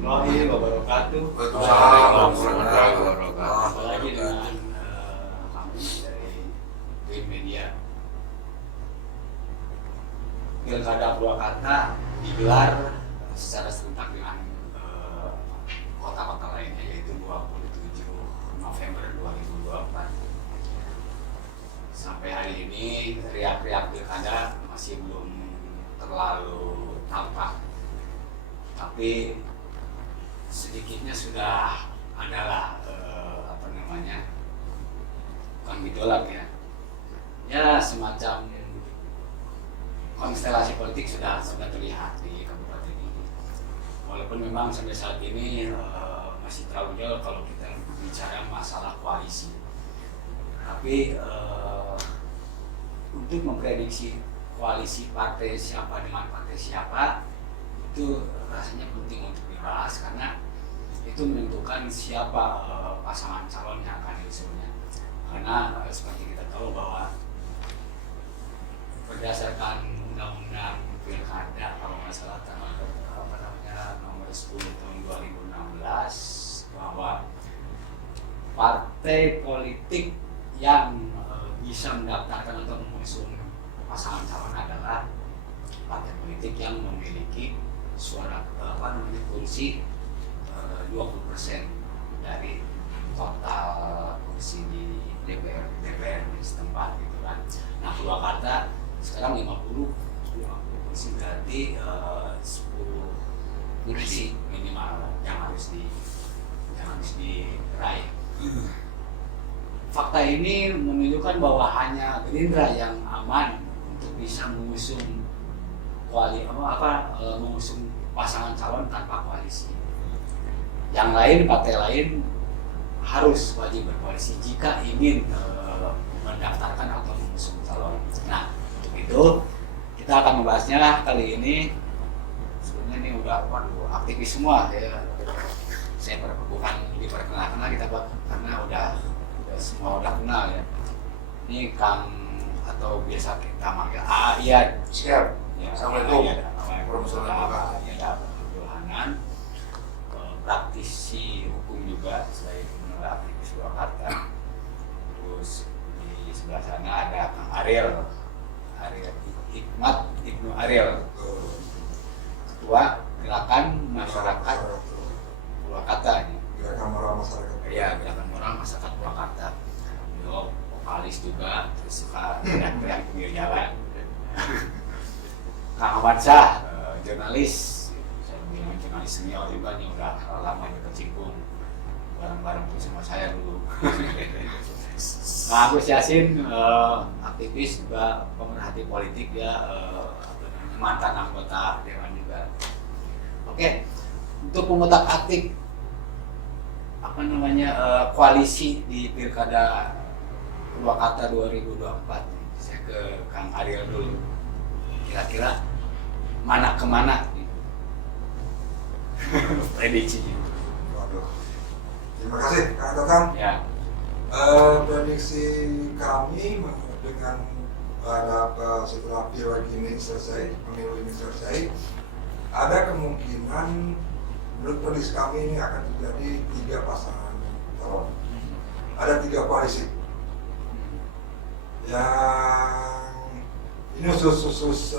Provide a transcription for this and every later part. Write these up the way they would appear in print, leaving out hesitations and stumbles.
warahmatullahi wabarakatuh. Waalaikumsalam warahmatullahi wabarakatuh. Apalagi dengan kami dari Green Media. Pilkada Purwakarta digelar secara serentak dengan kota-kota lainnya, yaitu 27 November 2024. Sampai hari ini riak-riak pilkada masih belum terlalu tampak, tapi sedikitnya sudah adalah bukan gejolak ya semacam konstelasi politik sudah terlihat di kabupaten ini. Walaupun memang sampai saat ini masih terlalu jauh kalau kita bicara masalah koalisi, tapi untuk memprediksi koalisi partai siapa dengan partai siapa itu rasanya penting untuk dibahas, karena itu menentukan siapa pasangan calon yang akan diusungnya. Karena seperti kita tahu bahwa berdasarkan undang-undang pilkada kalau nggak salah nomor 10 tahun 2016, bahwa partai politik yang bisa mendaftarkan atau mengusung pasangan calon adalah partai politik yang memiliki suara kursi 20% dari total kursi di DPR di setempat gitu kan. Nah, Purwakarta sekarang 50 kursi, berarti 10 kursi minimal yang harus diraih. Fakta ini menunjukkan bahwa hanya Gerindra yang aman untuk bisa mengusung mengusung pasangan calon tanpa koalisi. Yang lain, partai lain harus wajib berkoalisi jika ingin mendaftarkan atau mengusung calon. Nah, untuk itu kita akan membahasnya kali ini. Sebenarnya ini udah aktivis semua ya. Saya bukan diperkenalkan lagi karena udah semua udah kenal ya. Ini Kang atau biasa kita manggil Ayat. Siap. Ya, Assalamualaikum. Ya, Yohanan, praktisi hukum juga selain aktivis Purwakarta. Terus di sebelah sana ada Kang Ariel Hikmat Ibnu Ariel, Ketua Gerakan Masyarakat Purwakarta. Gerakan Moral Masyarakat. Ya, Gerakan Moral Masyarakat Purwakarta. Beliau vokalis juga, terus suka teriak-teriak pinggir jalan. Kang Ahmad Syah, jurnalis, saya bilang jurnalis senior juga nih, udah lama berkecimpung bareng-bareng sama saya dulu. Nah, Gus Yasin, aktivis juga, pemerhati politik ya, mantan anggota dewan juga. Oke, untuk mengutak-atik koalisi di Pilkada Purwakarta 2024, saya ke Kang Ariel dulu. Kira-kira mana kemana prediksinya? Waduh. Terima kasih Kang Tatang. Ya. Prediksi kami dengan setelah pilek ini selesai, pemilu ini selesai, ada kemungkinan menurut prediksi kami ini akan terjadi 3 pasangan calon. Ada 3 koalisi. Yang ini khusus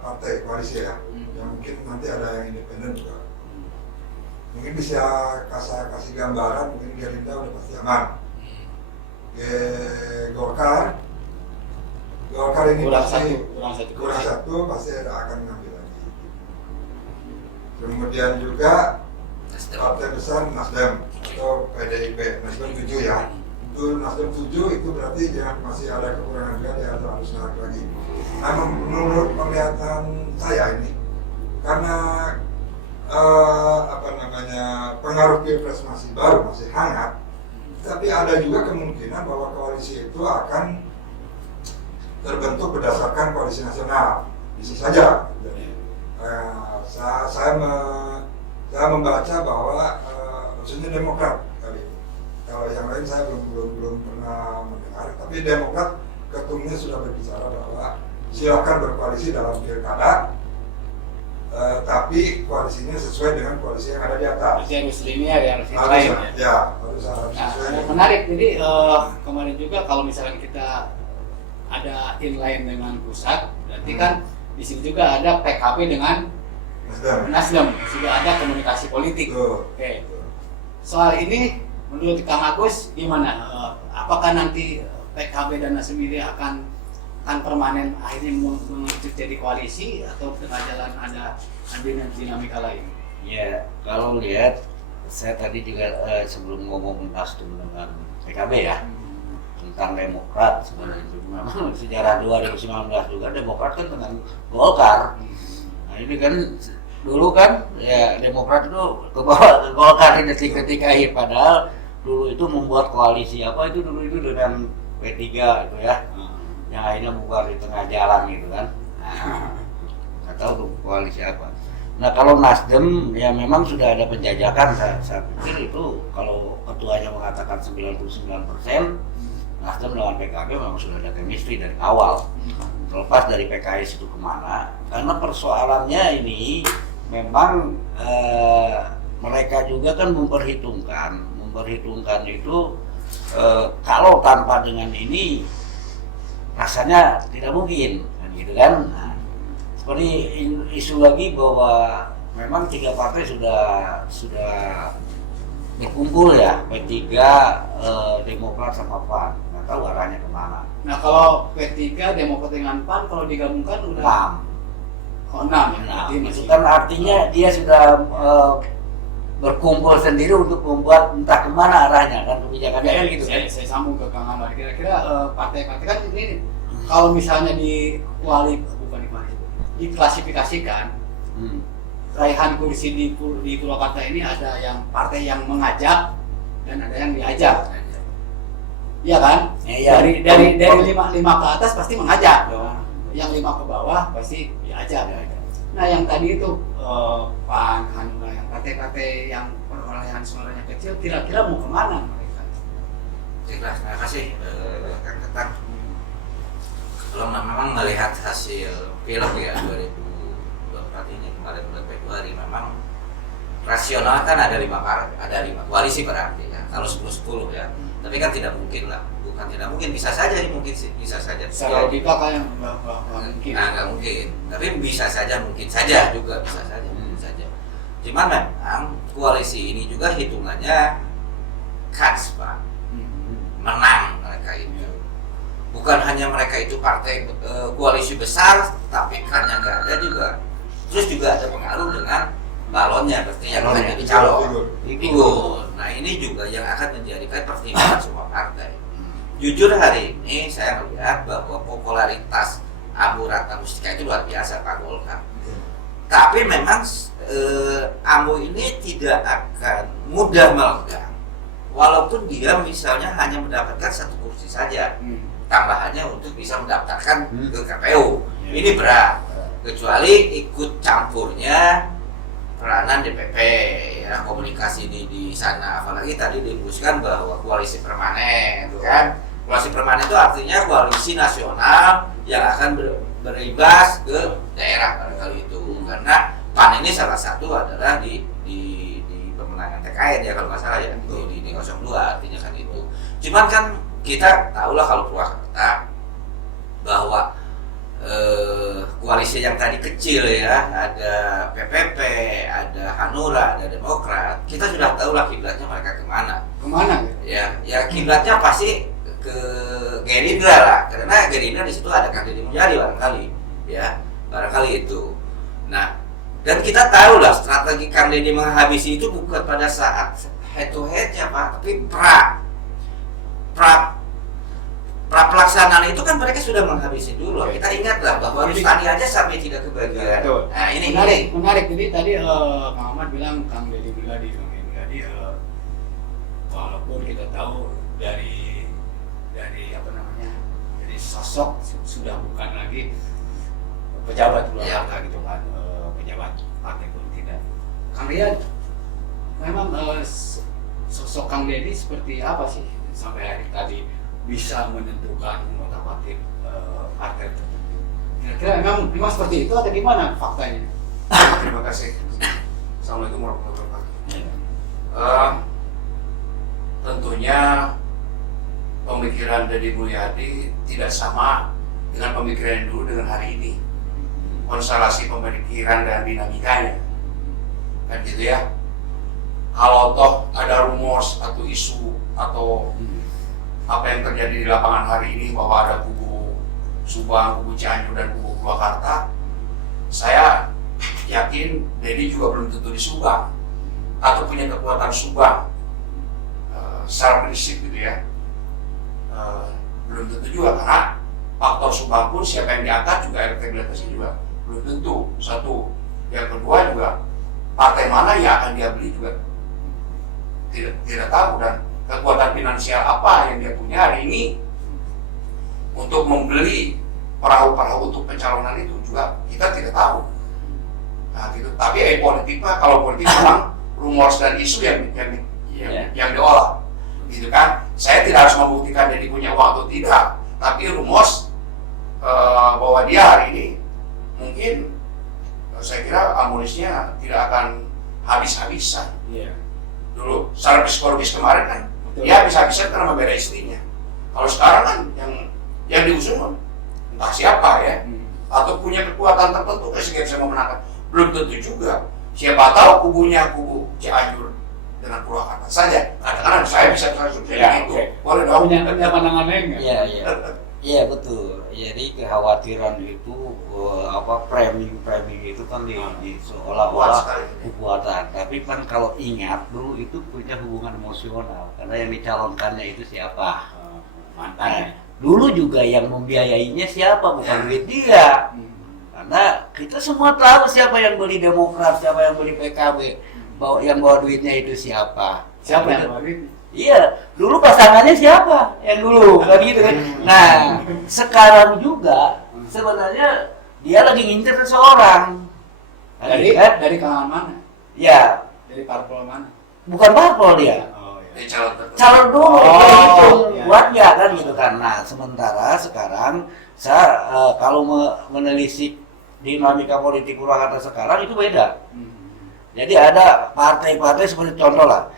partai koalisi ya. Yang mungkin nanti ada yang independen juga. Mungkin bisa kasih gambaran, mungkin Gerindra udah pasti aman. Golkar ini kurang satu pasti akan ngambil lagi. Kemudian juga partai besar Nasdem atau PDIP, Nasdem 7 ya. Itu Nasdem 7 itu berarti masih ada kekurangan juga, dia harus naik lagi. Nah, menurut penglihatan saya ini, karena pengaruh pilpres masih baru, masih hangat, tapi ada juga kemungkinan bahwa koalisi itu akan terbentuk berdasarkan koalisi nasional, bisa saja. Jadi, saya membaca bahwa khususnya Demokrat kali ini. Kalau yang lain saya belum pernah mendengar, tapi Demokrat ketumnya sudah berbicara bahwa silakan berkoalisi dalam pilkada, tapi koalisinya sesuai dengan koalisi yang ada di atas. Jadi harus linear ya, harus Harus, lain. ya, harus Nah, sesuai dengan menarik. Jadi kemarin juga kalau misalkan kita ada inline dengan pusat, berarti kan di sini juga ada PKB dengan Nasdem, sudah ada komunikasi politik. Tuh. Oke. Soal ini menurut Kang Agus gimana? Apakah nanti PKB dan Nasdem ini akan permanen akhirnya mengerucut jadi koalisi atau dengan jalan ada dinamika lain? Ya, kalau lihat saya tadi juga sebelum ngomong Nasdem dengan PKB ya tentang Demokrat, sebenarnya memang sejarah 2019 juga Demokrat kan dengan Golkar. Nah ini kan dulu kan ya Demokrat itu ke bawah ke Golkar di detik-detik akhir, padahal dulu itu membuat koalisi apa itu dulu itu dengan P3 itu ya, yang akhirnya bubar di tengah jalan gitu kan. Nggak tahu tuh koalisi apa. Nah kalau Nasdem ya memang sudah ada penjajakan, saya pikir itu kalau ketuanya mengatakan 99%, Nasdem dengan PKB memang sudah ada chemistry dari awal. Terlepas dari PKS itu kemana, karena persoalannya ini memang mereka juga kan memperhitungkan itu kalau tanpa dengan ini rasanya tidak mungkin, kan gitu kan. Nah, seperti isu lagi bahwa memang 3 partai sudah berkumpul ya, P3, Demokrat sama PAN, nggak tahu arahnya kemana. Nah kalau P3 Demokrat dengan PAN kalau digabungkan udah 6. 6 ya. Nah, Jadi itu masih kan artinya dia sudah berkumpul sendiri untuk membuat entah kemana arahnya kan kebijakannya kan gitu kan. Saya sambung ke Kang Ahmad. Kira-kira partai-partai kan ini kalau misalnya diklasifikasikan raihan kursi di Purwakarta ini ada yang partai yang mengajak dan ada yang diajak. Iya kan? Iya. Dari 5 ke atas pasti mengajak. Yang 5 ke bawah pasti diajak. Nah yang tadi itu PAN, Hanura, yang partai-partai yang perolehan suaranya kecil, kira-kira mau kemana mereka? Baiklah, terima kasih Kang Tetang. Kalau memang melihat hasil film ya 2024 ini kemarin bulan Februari, memang rasional kan ada 5 koalisi berarti ya. Kalau 10-10 ya. Tapi kan tidak mungkin lah, bukan tidak mungkin, bisa saja ini mungkin bisa saja. Secara logika kayak nggak mungkin. Nah, nggak mungkin. Tapi bisa saja, mungkin saja juga bisa saja, mungkin saja. Cuman memang koalisi ini juga hitungannya kans Pak, menang mereka itu. Bukan hanya mereka itu partai koalisi besar, tapi karena nggak ada juga. Terus juga ada pengaruh dengan balonnya, berarti yang akan jadi calon. Figur. Nah ini juga yang akan menjadikan pertimbangan semua partai. Jujur hari ini saya melihat bahwa popularitas Abu Ratna Mustika itu luar biasa Pak Golkar. Tapi memang Abu ini tidak akan mudah meledak. Walaupun dia misalnya hanya mendapatkan 1 kursi saja, tambahannya untuk bisa mendaftarkan ke KPU. Ini berat, kecuali ikut campurnya peranan DPP ya, komunikasi di sana. Apalagi tadi dihembuskan bahwa koalisi permanen kan. Koalisi permanen itu artinya koalisi nasional yang akan berimbas ke daerah barangkali itu. Karena PAN ini salah satu adalah di pemenangan TKN ya kalau nggak salah ya, di 02 artinya kan itu. Cuman kan kita tahulah kalau Purwakarta bahwa koalisi yang tadi kecil ya, ada PPP, ada Hanura, ada Demokrat. Kita sudah tahu lah kiblatnya mereka kemana. Kemana? Ya kiblatnya pasti ke Gerindra lah, karena Gerindra di situ ada Kang Deddy Mulyadi barangkali, ya barangkali itu. Nah, dan kita tahu lah strategi Kang Deddy menghabisi itu bukan pada saat head to headnya Pak, tapi pra pelaksanaan itu kan mereka sudah menghabisi dulu. Kita ingatlah bahwa Rustani aja sampai tidak kebagian. Nah ini menarik. Jadi tadi Kang Ahmad bilang Kang Deddy Mulyadi, walaupun kita tahu dari apa namanya, dari sosok sudah bukan lagi pejabat Purwakarta gitu kan, pejabat partai pun tidak. Kang Rian, memang sosok Kang Deddy seperti apa sih sampai hari tadi bisa menentukan otak-atik partai tertentu? Kira-kira memang seperti itu atau gimana faktanya? Terima kasih. Assalamualaikum warahmatullahi wabarakatuh. Tentunya pemikiran Deddy Mulyadi tidak sama dengan pemikiran yang dulu dengan hari ini. Konstelasi pemikiran dan dinamikanya, kan gitu ya. Kalau toh ada rumors atau isu atau apa yang terjadi di lapangan hari ini bahwa ada kubu Subang, kubu Cianjur dan kubu Purwakarta, saya yakin Deddy juga belum tentu di Subang atau punya kekuatan Subang secara prinsip gitu ya. Belum tentu juga, karena faktor Subang pun siapa yang diangkat juga elektabilitasnya juga belum tentu. Satu, yang kedua juga partai mana yang akan dia beli juga tidak tahu, dan kekuatan finansial apa yang dia punya hari ini untuk membeli perahu-perahu untuk pencalonan itu juga kita tidak tahu. Nah, gitu. Tapi politik mah, kalau politik memang rumors dan isu yang diolah, gitu kan. Saya tidak harus membuktikan dia punya uang atau tidak, tapi rumors bahwa dia hari ini mungkin saya kira amunisinya tidak akan habis-habisan. Iya. Dulu secara psikologis kemarin kan Betul. dia habis-habisan karena membela istrinya. Kalau sekarang kan yang diusung entah siapa ya, atau punya kekuatan tertentu sehingga bisa memenangkan. Belum tentu juga. Siapa tahu kubunya kubu Cianjur dengan Purwakarta saja. Kadang-kadang saya bisa sukses Ya, itu. oke. Boleh dong. Punya pandangan lain nggak? Iya, iya. Iya betul. Jadi kekhawatiran itu framing itu kan di Kuat seolah-olah sekali. kekuatan. Tapi kan kalau ingat dulu itu punya hubungan emosional karena yang dicalonkannya itu siapa. Mantan. Nah, dulu juga yang membiayainya siapa, bukan Ya. duit dia. Karena kita semua tahu siapa yang beli Demokrat, siapa yang beli PKB, yang bawa duitnya itu siapa. Siapa Gitu. yang beli? Iya, dulu pasangannya siapa yang dulu, kan gitu kan. Nah, sekarang juga sebenarnya dia lagi ngincer seseorang. Dari kalangan mana? Ya, Dari parpol mana? bukan parpol dia. Oh, iya. Calon tertentu. Calon dulu, Oh, dihitung iya. buat ya kan gitu kan. Nah, sementara sekarang saya kalau menelisik dinamika politik Purwakarta sekarang itu beda. Jadi ada partai-partai seperti contoh lah.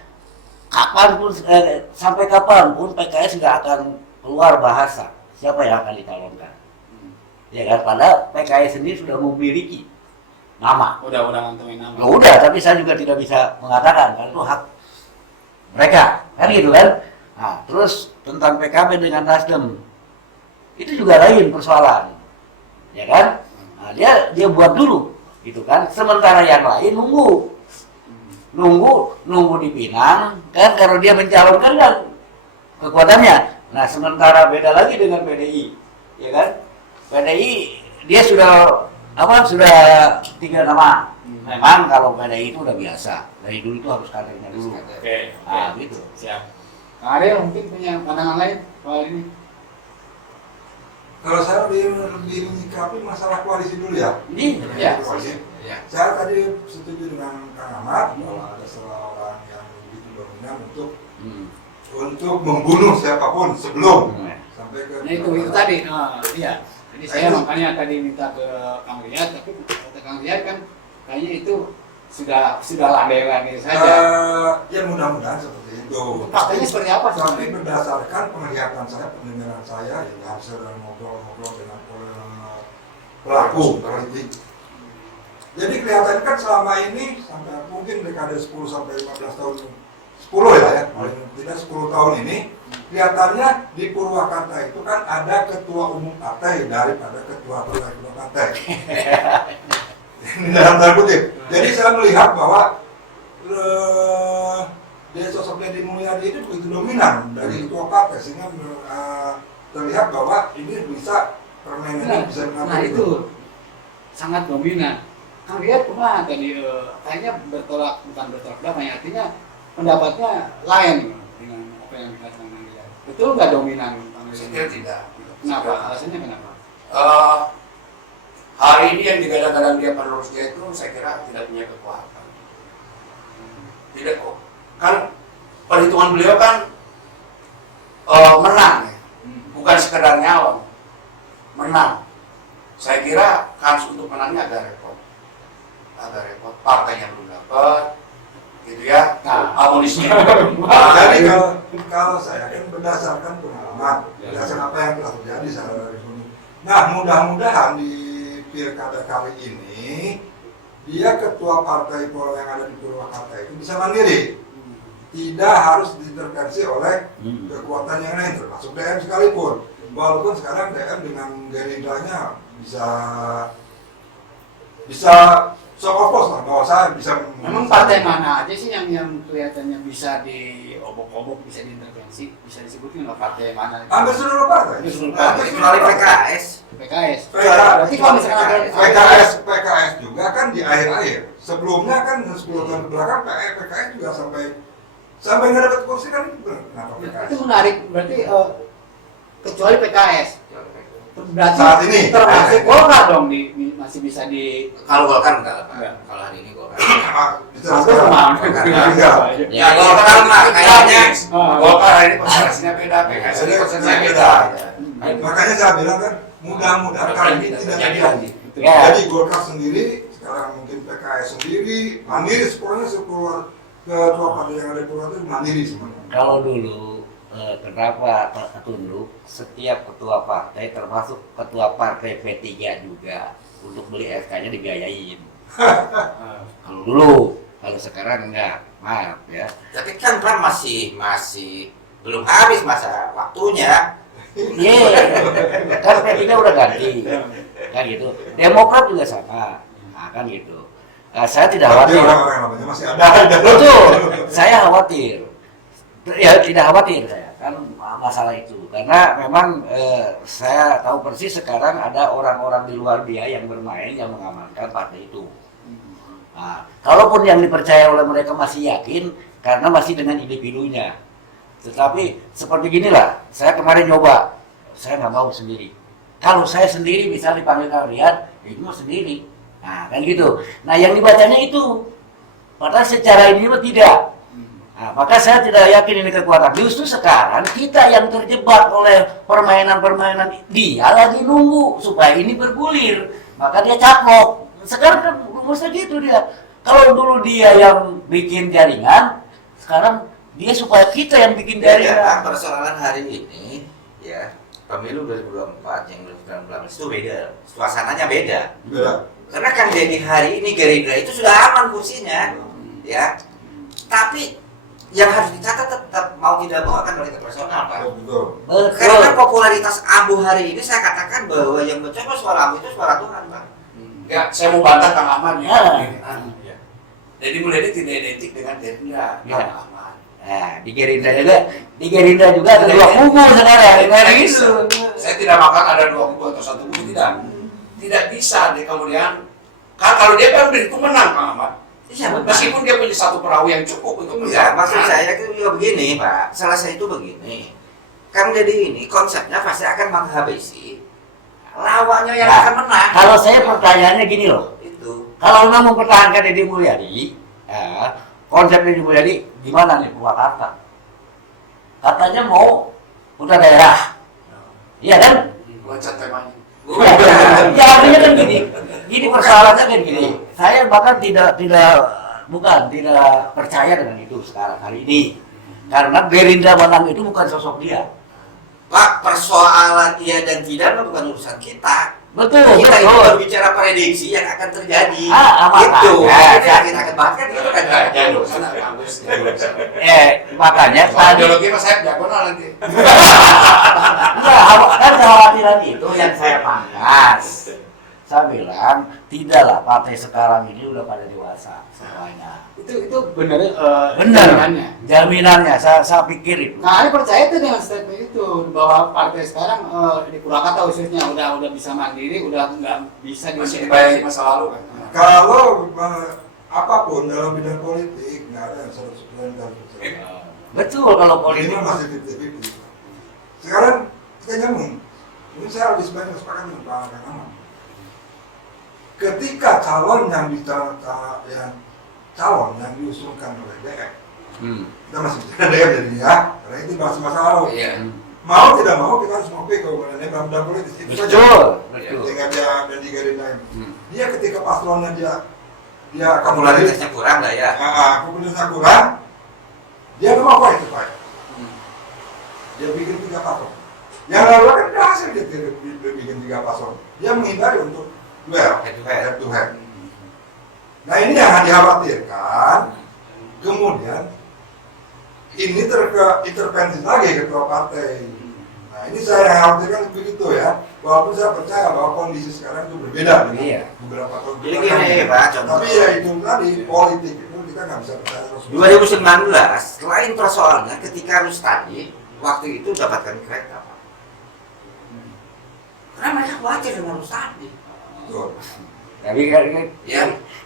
Sampai kapanpun PKS nggak akan keluar bahasa siapa yang akan dicalonkan. Ya kan, padahal PKS sendiri sudah memiliki nama. Udah ngantuin nama. Ya udah, tapi saya juga tidak bisa mengatakan karena itu hak mereka, kan gitu kan. Nah, terus tentang PKB dengan Nasdem itu juga lain persoalan, ya kan. Nah, dia buat dulu, gitu kan. Sementara yang lain nunggu di Pinang, kan kalau dia mencalonkan kan kekuatannya. Nah, sementara beda lagi dengan PDI, ya kan. PDI dia sudah 3 nama. Memang kalau PDI itu udah biasa, dari dulu itu harus kadernya dulu. Oke. Nah, gitu. Siap. Kang Ariel mungkin punya pandangan lain soal ini. Kalau saya lebih menyikapi masalah koalisi dulu ya. Ini Ya. Koalisi. Ya. Saya tadi setuju dengan Kang Ahmad bahwa ada seorang yang begitu dominan untuk membunuh siapapun sebelum sampai ke. Nah itu tadi. Iya. Jadi saya makanya tadi minta ke Kang Riyad, tapi kata Kang Riyad kan kayaknya itu sudah landai-landai saja. Ya mudah-mudahan seperti itu. Faktanya seperti apa Tapi sebenarnya? berdasarkan penglihatan saya, pendengaran saya, ya hasil dari ngobrol-ngobrol dengan pelaku politik. Jadi kelihatannya kan selama ini sampai mungkin dekade 10 sampai 15 tahun, 10 ya, paling tidak 10 tahun ini, kelihatannya di Purwakarta itu kan ada ketua umum partai daripada ketua partai. Dalam tanda kutip. Jadi saya melihat bahwa dia sosok Deddy Mulyadi ini begitu dominan dari ketua partai sehingga terlihat bahwa ini bisa permainannya bisa Nah itu sangat dominan. Kang Riyad cuma tadi kayaknya bukan bertolak belakang, artinya pendapatnya lain dengan apa yang dikatakan Kang Riyad. Betul nggak dominan Kang Saya Riyad? kira tidak. Kenapa? Alasannya kenapa? Hari ini yang digadang-gadang dia penerus dia itu saya kira tidak punya kekuatan. Tidak kok. Kan perhitungan beliau kan menang ya. Bukan sekedar nyalon. Menang. Saya kira kans untuk menangnya agak repot. agak repot, partainya belum dapat, gitu ya, Nah. amunisinya belum. Jadi kalau saya kan berdasarkan pengalaman, berdasarkan apa yang telah terjadi secara resmi. Nah, mudah-mudahan di pilkada kali ini dia ketua partai yang ada di Purwakarta itu bisa mandiri, tidak harus diintervensi oleh kekuatan yang lain, termasuk DM sekalipun. Walaupun sekarang DM dengan Gerindanya bisa show of force lah, bahwa saya bisa. Memang partai mana aja sih yang kelihatannya bisa diobok-obok, bisa diintervensi, bisa disebutin nggak partai mana? Hampir seluruh partai. Hampir seluruh Hampir partai. Kecuali PKS. PKS. Berarti kalau misalkan ada PKS juga kan di akhir-akhir. Sebelumnya kan 10 tahun belakang PKS juga sampai nggak dapat kursi kan, kenapa PKS? itu menarik, berarti kecuali PKS. Berarti Saat ini. termasuk Golkar dong masih bisa Kalau Golkar enggak lah Pak. Enggak. Kalau hari ini Golkar. Dijelaskan. Ya Golkar mah kayaknya Golkar hari ini konsentrasinya beda, PKS ini konsentrasinya beda. Makanya saya bilang kan, mudah-mudahan kali ini tidak terjadi. Ya. Jadi Golkar sendiri, sekarang mungkin PKS sendiri, mandiri semuanya ketua partai yang ada di Purwakarta itu mandiri semuanya. Kalau dulu kenapa tunduk setiap ketua partai termasuk ketua partai P3 juga untuk beli SK-nya dibiayain. Kalau dulu, kalau sekarang enggak, maaf ya. Tapi kan Pak masih belum habis masa waktunya. Iya, kan P3 udah ganti, kan gitu. Demokrat juga sama, nah, kan gitu. Saya tidak Tapi khawatir. orang-orang namanya masih ada. Betul, saya khawatir. Ya tidak khawatir saya kan masalah itu, karena memang saya tahu persis sekarang ada orang-orang di luar dia yang bermain yang mengamankan partai itu. Nah, kalaupun yang dipercaya oleh mereka masih yakin karena masih dengan individunya. Tetapi seperti ginilah, saya kemarin nyoba, saya nggak mau sendiri. Kalau saya sendiri bisa dipanggil kalian, ya itu mah sendiri. Nah kan gitu. Nah yang dibacanya itu, padahal secara ini mah tidak. Nah, maka saya tidak yakin ini kekuatan. Justru sekarang kita yang terjebak oleh permainan-permainan, dia lagi nunggu supaya ini bergulir. Maka dia caplok. Sekarang kan rumusnya gitu dia. Kalau dulu dia yang bikin jaringan, sekarang dia supaya kita yang bikin jaringan. Ya, persoalan hari ini ya pemilu 2024 yang 2019 itu beda, suasananya beda. Karena Kang Deddy hari ini Gerindra itu sudah aman kursinya, ya. Tapi yang harus dicatat tetap mau tidak mau akan balik ke personal, Pak. Betul. Karena popularitas Ambu hari ini saya katakan bahwa yang mencoba suara Ambu itu suara Tuhan, Pak. Ya, saya mau bantah Kang Ahmad ya. Ya. Jadi mulai ini tidak identik dengan Gerindra, Ya. Kang Ahmad. Nah, di Gerindra juga ada dua kubu sekarang, kan gitu. Saya tidak makan ada dua kubu atau satu kubu, tidak. Tidak bisa deh kemudian. Kalau dia kan itu menang Kang Ahmad. Iya, Meskipun dia punya satu perahu yang cukup untuk ya, maksud saya itu juga begini, Pak. Selesai itu begini. Kang Deddy ini konsepnya pasti akan menghabisi lawannya yang Nah, akan menang. Kalau saya pertanyaannya gini loh, Itu. kalau memang mempertahankan Deddy Mulyadi, ya, konsep Deddy Mulyadi gimana nih Purwakarta? Katanya mau putra daerah, iya kan? loncat temanya. Ya artinya kan gini persoalannya kan gini. Saya bahkan tidak percaya dengan itu sekarang hari ini, karena Gerindra menang itu bukan sosok dia. Pak, persoalan iya dan tidak bukan urusan kita. Betul, Kita itu betul. berbicara prediksi yang akan terjadi. Makanya. Itu. Kita akan bahas kan gitu kan. Jangan dulu sana, bagus. Makanya tadi Ideologi mas saya diagonal nanti. kan kekhawatiran itu yang saya pangkas. Saya bilang tidaklah partai sekarang ini udah pada dewasa semuanya. itu benar Benar, jaminannya. jaminannya. Saya pikir itu. Nah, Anda percaya itu dengan statement itu bahwa partai sekarang di Purwakarta khususnya udah bisa mandiri, udah nggak bisa Masih dibayar masa lalu kan. Kalau apapun dalam bidang politik nggak ada yang 100% dan 100%. Betul kalau politik. Ini masih 50-50. Sekarang kita nyambung. Ini saya lebih sebaiknya sepakat dengan Pak Kang Ahmad. Ketika calon yang diusulkan oleh DM, kita masih bicara DM jadi ya, karena itu masa lalu. Iya. Mau tidak mau kita harus mengakui keunggulannya dalam bidang politik itu saja. Betul, betul. Sehingga dia dan di Gerindra ini. Dia ketika paslonnya dia dia akan popularitasnya kurang lah ya. popularitasnya kurang, dia nggak mau itu Pak. Dia bikin 3 paslon. Yang lalu kan berhasil dia bikin 3 paslon. Dia menghindari untuk duel, head to head. Nah ini yang dikhawatirkan, kemudian ini intervensi lagi ketua partai. Nah ini saya khawatirkan begitu ya, walaupun saya percaya bahwa kondisi sekarang itu berbeda dengan beberapa tahun Jadi gini Pak, contoh. tapi ya itu tadi politik itu kita nggak bisa percaya. 2019 selain persoalannya ketika Rustadi waktu itu dapatkan kereta Pak. Karena mereka khawatir dengan Rustadi. Betul. Tapi kan, Ya.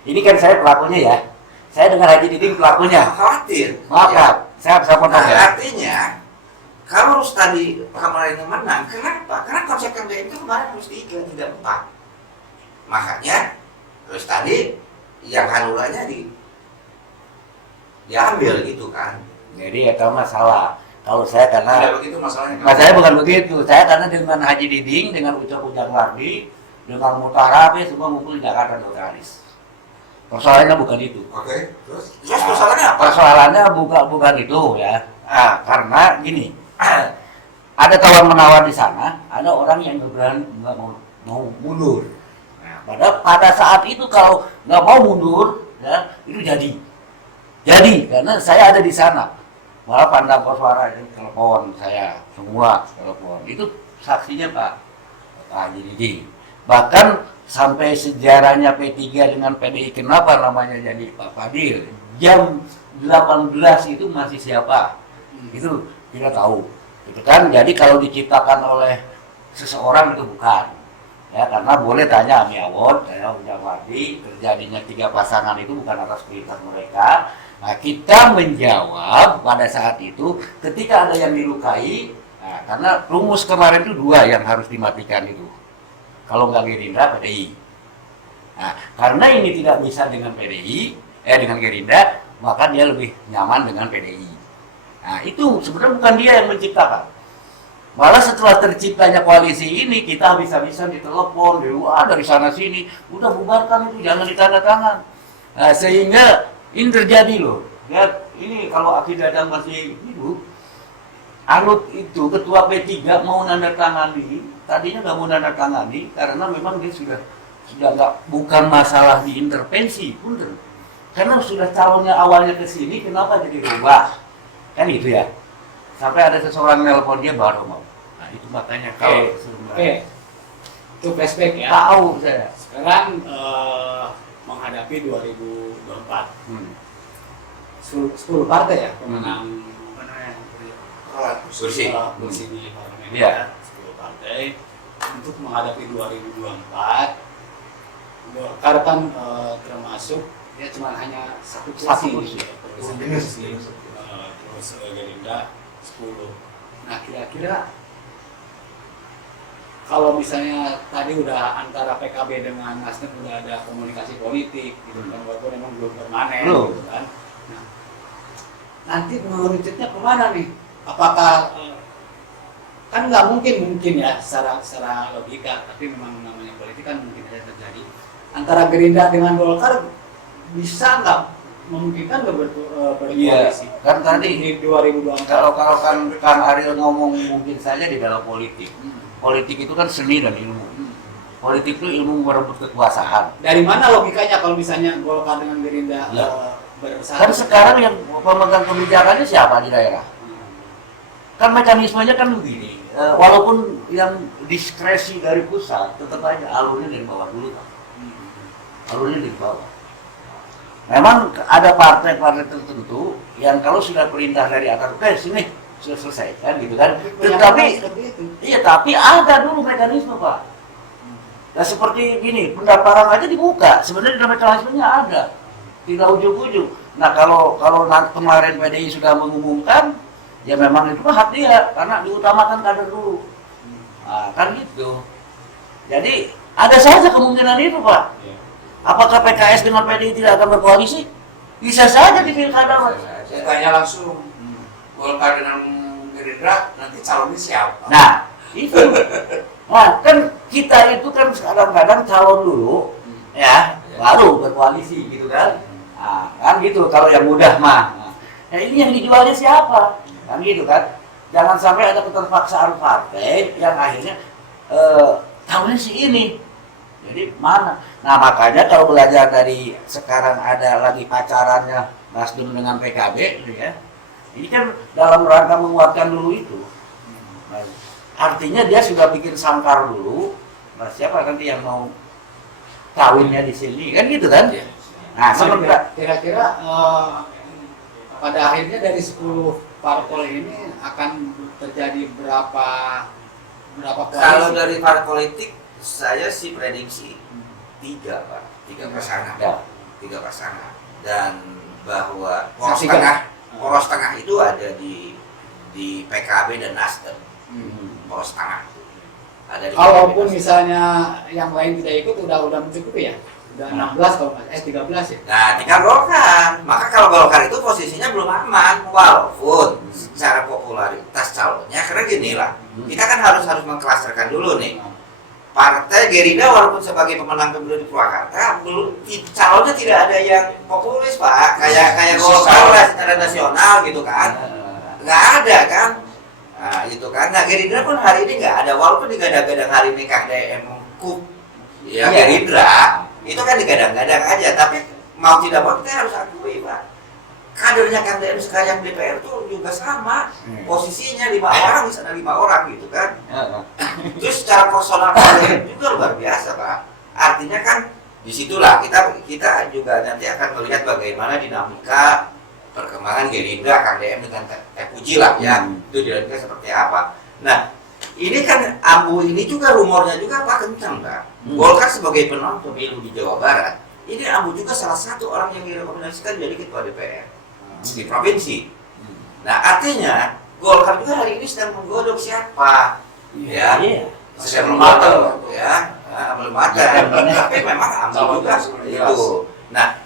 ini kan saya pelakunya ya. Saya dengan Haji Diding pelakunya. Khawatir. Maaf, Ya. Pak. Saya potong Nah, ya. artinya kalau Rustadi kemarin menang, kenapa? Karena konsep KDM itu kemarin harus 3, tidak 4. Makanya Rustadi yang hanuranya diambil gitu kan. Jadi ya tahu masalah. Kalau saya Tidak karena begitu masalahnya. Mas saya bukan begitu. Saya karena dengan Haji Diding, dengan Ucap Ujang Lardi, dengan Mutarabe semua ngumpul di Jakarta Dr. Anies. Persoalannya bukan itu. Oke, terus Terus persoalannya apa? Persoalannya bukan itu ya. Karena gini, ada tawar menawar di sana, ada orang yang nggak mau mundur. Nah, pada saat itu kalau nggak mau mundur, ya itu jadi karena saya ada di sana. Malah pandang suara itu telepon saya semua telepon itu saksinya Pak Haji Diding. Bahkan sampai sejarahnya P3 dengan PDI kenapa namanya jadi Pak Fadil, jam 18 itu masih siapa, itu kita tahu itu kan. Jadi kalau diciptakan oleh seseorang itu bukan ya, karena boleh tanya Ami Awad, saya Ujang Lardi, terjadinya 3 pasangan itu bukan atas perintah mereka. Nah, kita menjawab pada saat itu ketika ada yang dilukai, nah, karena rumus kemarin itu 2 yang harus dimatikan itu. Kalau nggak Gerindra, PDI. Nah, karena ini tidak bisa dengan PDI, dengan Gerindra, maka dia lebih nyaman dengan PDI. Nah, itu sebenarnya bukan dia yang menciptakan. Malah setelah terciptanya koalisi ini, kita habis-habisan ditelepon, dari sana sini, udah bubarkan itu, jangan ditandatangan. Nah, sehingga ini terjadi loh. Ya, ini kalau Aki Dadang masih hidup, Anut itu ketua P3 mau nandatangani, tadinya nggak mau nandatangani karena memang dia sudah nggak, bukan masalah diintervensi, punten. Karena sudah calonnya awalnya ke sini, kenapa jadi rubah? Kan itu ya. Sampai ada seseorang nelpon dia baru mau. Nah itu makanya kalau Itu flashback ya. tahu saya. Sekarang menghadapi 2024. 10 partai ya pemenang Kursi. kursi di parlemen Iya. ya, 10 partai untuk menghadapi 2024. Golkar kan termasuk ya cuma hanya satu kursi. minus. Terus Gerindra 10. Nah kira-kira kalau misalnya tadi udah antara PKB dengan Nasdem udah ada komunikasi politik gitu kan, walaupun memang belum permanen gitu kan. Nah, nanti mengerucutnya kemana nih? Apakah kan nggak mungkin ya secara logika, tapi memang namanya politik kan mungkin saja terjadi. Antara Gerindra dengan Golkar bisa nggak memungkinkan berkoalisi? Kan tadi di 2024. kalau kan Kang Aryo ngomong mungkin saja di dalam politik. Politik itu kan seni dan ilmu. Politik itu ilmu merebut kekuasaan. Dari mana logikanya kalau misalnya Golkar dengan Gerindra bersatu? Kan sekarang yang pemegang kebijakannya siapa di daerah? Kan mekanismenya kan begini. Walaupun yang diskresi dari pusat, tetap aja alurnya dari bawah dulu. Alurnya dari bawah. Memang ada partai-partai tertentu yang kalau sudah perintah dari atas, oke sini sudah selesai kan gitu kan. Tetapi iya, tapi ada dulu mekanisme Pak. Nah seperti gini, pendaftaran aja dibuka. Sebenarnya mekanismenya ada, tidak ujung-ujung. Nah kalau kemarin PDI sudah mengumumkan, ya memang itu hak dia karena diutamakan kader dulu. Nah, kan gitu. Jadi ada saja kemungkinan itu Pak. Apakah PKS dengan PDI tidak akan berkoalisi? Bisa saja di pilkada. Saya tanya langsung, Golkar dengan Gerindra nanti calonnya siapa? Nah, itu. Nah, kan kita itu kan kadang-kadang calon dulu, ya. baru berkoalisi gitu kan. Nah, kan gitu kalau yang mudah mah. Nah, ini yang dijualnya siapa? Kan gitu kan. Jangan sampai ada keterpaksaan partai yang akhirnya tahunya si ini. Jadi mana? Nah makanya kalau belajar dari sekarang ada lagi pacarannya Nasdem dengan PKB, gitu ya. Ini kan dalam rangka menguatkan dulu itu. Nah, artinya dia sudah bikin sangkar dulu. Nah, siapa nanti yang mau kawinnya di sini kan gitu kan? Nah sementara kira-kira pada akhirnya dari 10 parpol ini akan terjadi berapa koalisi? Kalau dari partai politik, saya sih prediksi 3 Pak, 3 pasangan, Ya. 3 pasangan, dan bahwa Tiga. poros tengah itu ada di PKB dan Nasdem, poros tengah ada di Kalaupun PKB. misalnya yang lain tidak ikut udah mencukupi ya? Udah 16 kalau nggak 13 ya? Nah, tinggal Golkar. Maka kalau Golkar itu posisinya belum aman, walaupun secara popularitas calonnya, karena gini lah, kita kan harus mengklasterkan dulu nih. Partai Gerindra walaupun sebagai pemenang pemilu di Purwakarta, calonnya tidak ada yang populis Pak, kayak Golkar lah secara nasional gitu kan, nggak ada kan. Nah itu kan, nah Gerindra pun hari ini nggak ada, walaupun digadang-gadang hari ini Kang DM Kup, ya Gerindra itu kan digadang-gadang aja, tapi mau tidak mau kita harus akui Pak, kadernya Kang DM sekarang DPR itu juga sama, posisinya 5 orang, di sana 5 orang gitu kan. Terus secara personal kalian juga luar biasa Pak. Artinya kan disitulah kita juga nanti akan melihat bagaimana dinamika perkembangan Gerindra Kang DM dengan Teh Puji lah ya. Itu dinamika seperti apa. Nah ini kan ambu ini juga rumornya juga Pak kencang Pak. Golkar sebagai penonton pemilu di Jawa Barat, ini ambu juga salah satu orang yang direkomendasikan jadi ketua DPR di provinsi. Nah artinya Golkar juga hari ini sedang menggodok siapa? Ya, sedang belum matang, ya, belum matang. Tapi memang ambil juga itu. Nah,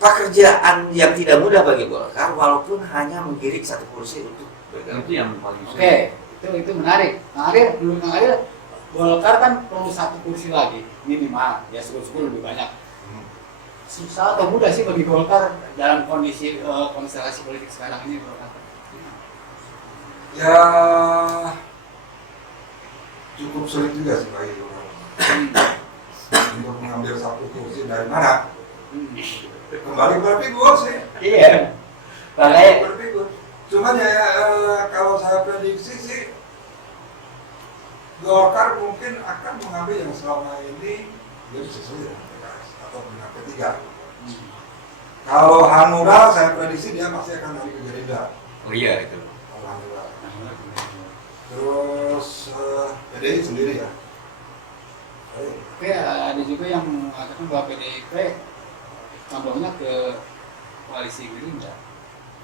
pekerjaan yang tidak mudah bagi Golkar, walaupun hanya menggiring 1 kursi untuk bergabung. itu yang paling Oke, itu menarik. Kang Ariel, belum Kang Ariel, Golkar kan perlu 1 kursi lagi minimal, ya 10 lebih banyak. Susah atau mudah sih bagi Golkar dalam kondisi konstelasi politik sekarang ini Golkar? Ya cukup sulit juga sih bagi Golkar untuk mengambil 1 kursi dari mana. Kembali berfigur sih. Iya. Makanya Berfigur. Cuman ya kalau saya prediksi sih Golkar mungkin akan mengambil yang selama ini dia sesuai dengan PKS atau dengan P3. Kalau Hanura saya prediksi dia pasti akan lari ke Gerindra. oh iya itu. Kalau Hanura. Terus PDI sendiri ya. Oke, ada juga yang mengatakan bahwa PDIP condongnya ke koalisi Gerindra.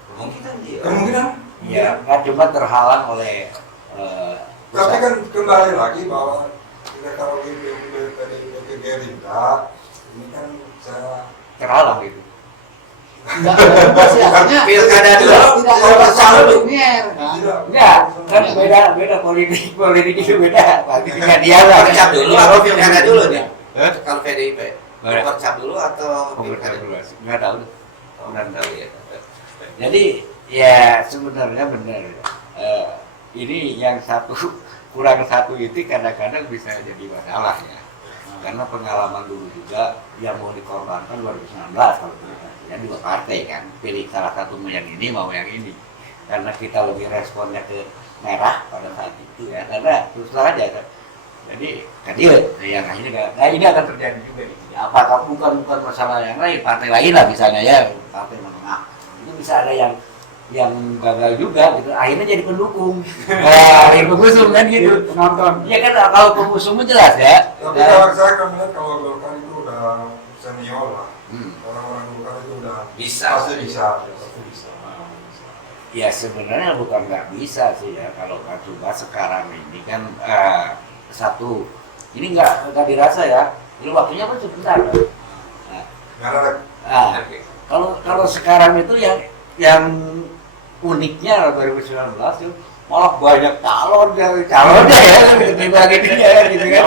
Kemungkinan dia. Kemungkinan. Iya, kan cuma terhalang oleh Tapi kan kembali lagi bahwa kita kalau di PDIP ke Gerindra ini kan saya terhalang gitu. Enggak sih, artinya Pilkada dulu, tidak ada calon premier kan? tidak. Enggak, kan beda politik itu beda. Ketika dia lah. Percap dulu atau pilkada dulu nih? Hah? Kalau PDIP, Boleh. percap dulu atau pilkada dulu? Nggak tahu. Nggak tahu ya. Jadi ya sebenarnya benar. Ini yang kurang satu itu kadang-kadang bisa jadi masalah ya. Karena pengalaman dulu juga yang mau dikorbankan 2019 kalau ya 2 partai kan, pilih salah satu mau yang ini mau yang ini. Karena kita lebih responnya ke merah pada saat itu ya, karena terus saja kan. Jadi kecil yang ini akan terjadi juga. Apakah bukan masalah yang lain, partai lain lah misalnya ya, partai menengah itu bisa ada yang gagal juga gitu, akhirnya jadi pendukung, akhirnya pengusung kan gitu, penonton. Iya kan kalau pengusung jelas ya. Tapi kalau saya kan melihat kalau Golkar itu udah senior lah, orang-orang Golkar itu udah Bisa. pasti bisa. Ya sebenarnya bukan nggak bisa sih ya, kalau nggak coba sekarang ini kan satu, ini nggak dirasa ya, ini waktunya pun sebentar. Nah, kalau sekarang itu yang uniknya 2019 itu malah banyak calonnya ya, dibagi gitu kan.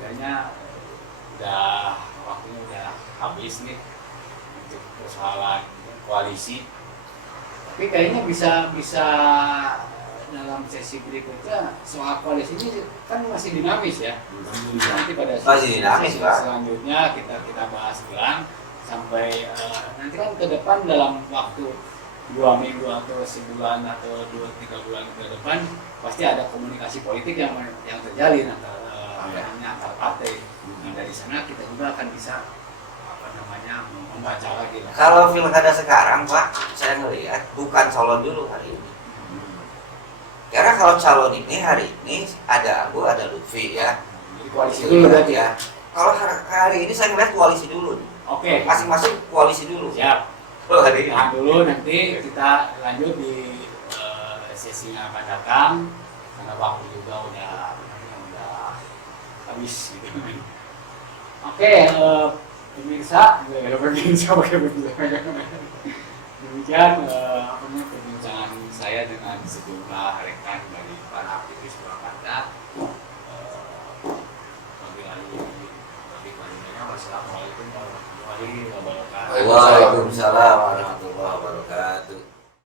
Kayaknya koalisi. Tapi kayaknya bisa dalam sesi berikutnya soal koalisi ini kan masih dinamis ya. Nanti pada Masih dinamis, sesi Pak. selanjutnya kita bahas ulang sampai nanti kan ke depan dalam waktu 2 minggu atau sebulan atau 2-3 bulan ke depan pasti ada komunikasi politik yang terjalin antar partai. Nah, dari sana kita juga akan bisa membaca lagi. Kalau pilkada sekarang Pak, saya melihat bukan calon dulu hari ini. Karena kalau calon ini hari ini ada Abu, ada Lutfi ya. Jadi koalisi dulu berarti ya. Kalau hari ini saya melihat koalisi dulu. Oke. Masing-masing koalisi dulu. Siap. Kalau hari ini. Tahan dulu, nanti kita lanjut di sesi yang akan datang karena waktu juga udah habis gitu. Oke, pemirsa, demikian perbincangan saya dengan sejumlah rekan dari para aktivis Purwakarta. Wassalamualaikum warahmatullahi wabarakatuh. Waalaikumsalam